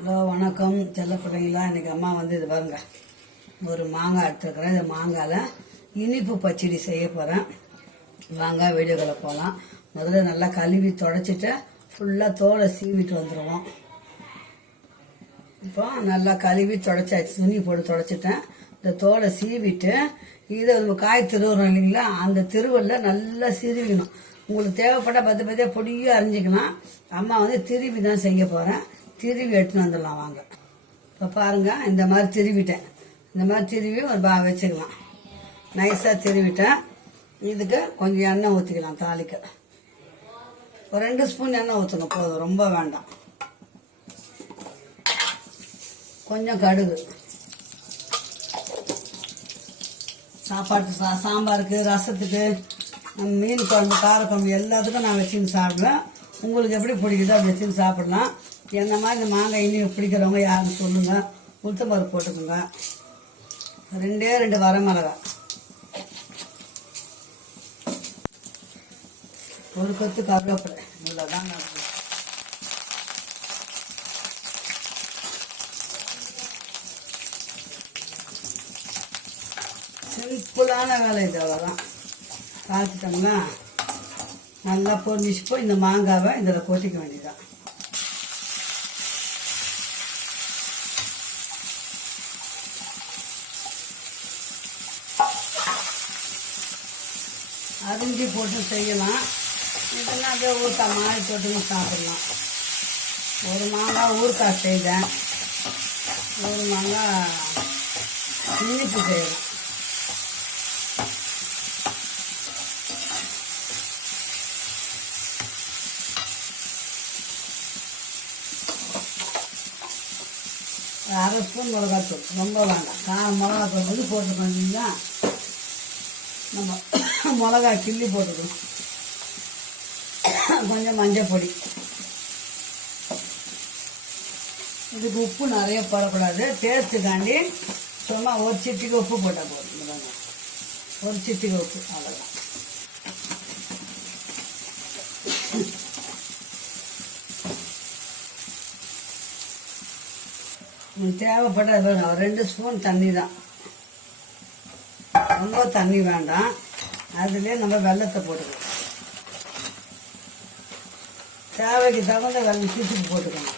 Hello வணக்கம் செல்ல பிள்ளைங்களா. இன்றைக்கி அம்மா இது பாருங்க, ஒரு மாங்காய் எடுத்துருக்குறேன். இந்த மாங்காயில் இனிப்பு பச்சடி செய்ய போகிறேன். வாங்க வீடியோக்குள்ளே போகலாம். முதல்ல நல்லா கழுவி தொடச்சிட்டு ஃபுல்லாக தோலை சீவிட்டு வந்துடுவோம். இப்போ நல்லா கழுவி தொடச்சாச்சு, துணி போட்டு தொடச்சிட்டேன். இந்த தோலை சீவிட்டு இதை காய் திருவுறோம் இல்லைங்களா, அந்த திருவல்ல நல்லா சிறுவிக்கணும். உங்களுக்கு தேவைப்பட்ட பத்தியாக பொடியாக அரிஞ்சிக்கலாம். அம்மா திருவி தான் செய்ய போகிறேன். திருவி எடுத்துன்னு வந்துடலாம் வாங்க. இப்போ பாருங்கள், இந்த மாதிரி திருவிட்டேன். இந்த மாதிரி திருவி ஒரு வச்சுக்கலாம். நைஸாக திருவிட்டேன். இதுக்கு கொஞ்சம் எண்ணெய் ஊற்றிக்கலாம். தாளிக்க ஒரு 2 ஸ்பூன் எண்ணெய் ஊற்றணும், போதும், ரொம்ப வேண்டாம். கொஞ்சம் கடுகு. சாப்பாட்டு சாம்பாருக்கு, ரசத்துக்கு, மீன் குழம்பு, காரக்குழம்பு எல்லாத்துக்கும் நான் வச்சுன்னு சாப்பிடுவேன். உங்களுக்கு எப்படி பிடிக்குதோ அப்படி வச்சுன்னு சாப்பிடலாம். என்ன மாதிரி இந்த மாங்காய் இனிப்பு பிடிக்கிறவங்க யாருன்னு சொல்லுங்கள். உளுத்தம்பருப்பு போட்டுக்கோங்க. 2 வரமிளகாய், ஒரு கொத்து கருவேப்பிலை. இவ்வளோதாங்க. சிம்பிளான வேலை இது, அவ்வளோதான். பார்த்துட்டோம்னா நல்லா பொரிஞ்சிச்சுப்போ இந்த மாங்காவை இதில் கொட்டிக்க வேண்டியதான். அரிஞ்சி போட்டு செய்யலாம். இதெல்லாம் அப்படியே ஊறுக்காய் மாதிரி போட்டுன்னு சாப்பிடலாம். ஒரு மாங்காய் ஊறுக்காய் செய்தேன், ஒரு மாங்காய் இனிப்பு செய்யலாம். அரை ஸ்பூன் மிளகாத்தூள், ரொம்ப வேண்டாம். மிளகாத்தூள் போட்டுக்கோங்களா. நம்ம மிளகாய் கிள்ளி போட்டுக்கணும். கொஞ்சம் மஞ்சள் பொடி. இதுக்கு உப்பு நிறைய போடக்கூடாது, டேஸ்ட்டுக்காண்டி சும்மா ஒரு சிட்டிக்கு உப்பு போட்டால் போதும். ஒரு சிட்டிக்கு உப்பு, அவ்வளோதான். தேவைப்பட்ட 2 ஸ்பூன் தண்ணி தான், ரொம்ப தண்ணி வேண்டாம். அதுலேயே நம்ம வெல்லத்தை போட்டுக்கணும். தேவைக்கு தகுந்த வெல்லம் சீட்டுக்கு போட்டுக்கணும்.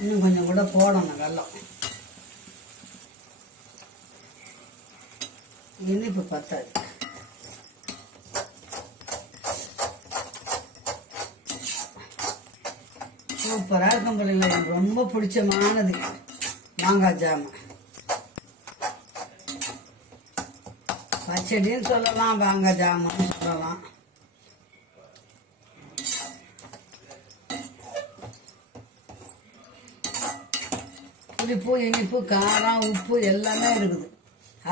இன்னும் கொஞ்சம் கூட போடணும் வெல்லம். இனிப்பு பத்தாது. சூப்பராக இருக்கும் பிள்ளைங்களா. எனக்கு ரொம்ப பிடிச்சமானது மாங்காய் ஜாமு. பச்சடின்னு சொல்லலாம், மாங்காய் ஜாமுன்னு சொல்லலாம். புளிப்பு, இனிப்பு, காரம், உப்பு எல்லாமே இருக்குது.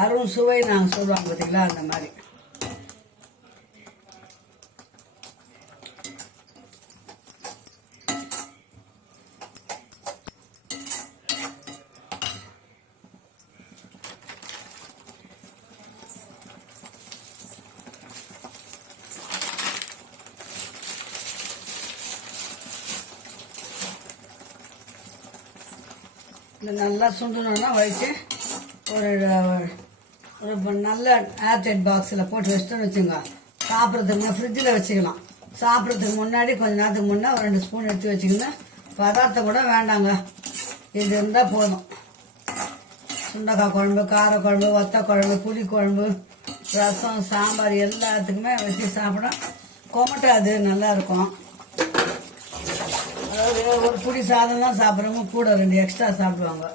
அரும் சுவை நாங்கள் சொல்லுவாங்க பார்த்தீங்களா, அந்த மாதிரி. இது நல்லா சுண்டணுன்னா வச்சு ஒரு நல்ல ஏர்டைட் பாக்ஸில் போட்டு வச்சுட்டோன்னு வச்சுங்க. சாப்பிட்றதுக்கு ஃப்ரிட்ஜில் வச்சுக்கலாம். சாப்பிட்றதுக்கு முன்னாடி கொஞ்சம் நேரத்துக்கு முன்னே ஒரு 2 ஸ்பூன் எடுத்து வச்சுக்கோங்க. பதார்த்தம் கூட வேண்டாங்க, இது இருந்தால் போதும். சுண்டக்காய் குழம்பு, காரக்குழம்பு, வத்த குழம்பு, புளி குழம்பு, ரசம், சாம்பார் எல்லாத்துக்குமே வச்சு சாப்பிட கொமட்டாது, நல்லாயிருக்கும். அதாவது ஒரு புடி சாதம் தான் சாப்பிட்றவங்க கூட 2 எக்ஸ்ட்ரா சாப்பிடுவாங்க.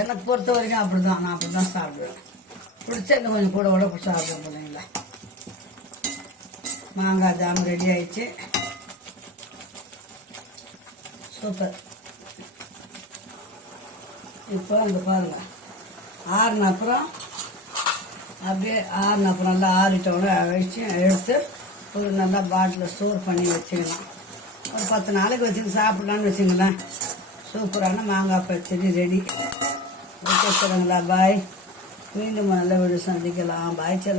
எனக்கு பொறுத்த வரைக்கும் அப்படி தான், நான் அப்படி தான் சாப்பிடுவேன். பிடிச்ச இன்னும் கொஞ்சம் கூட சாப்பிடுவேன் பிள்ளைங்களா. மாங்காய் ஜாம் ரெடி ஆயிடுச்சு. சூப்பர். இப்போ அங்கே பாருங்க, ஆறுன அப்புறம் அப்படியே நல்லா ஆறிட்டோட வச்சு எடுத்து ஒரு நல்லா பாட்டில் ஸ்டோர் பண்ணி வச்சுக்கலாம். ஒரு 10 நாளைக்கு வச்சுன்னு சாப்பிட்லான்னு வச்சுங்களேன். சூப்பரான மாங்காய் பச்சடி ரெடி. ஓகே சொல்லுங்களா, பாய். மீண்டும் நல்ல வீடு சந்திக்கலாம். பாய்ச்சலாம்.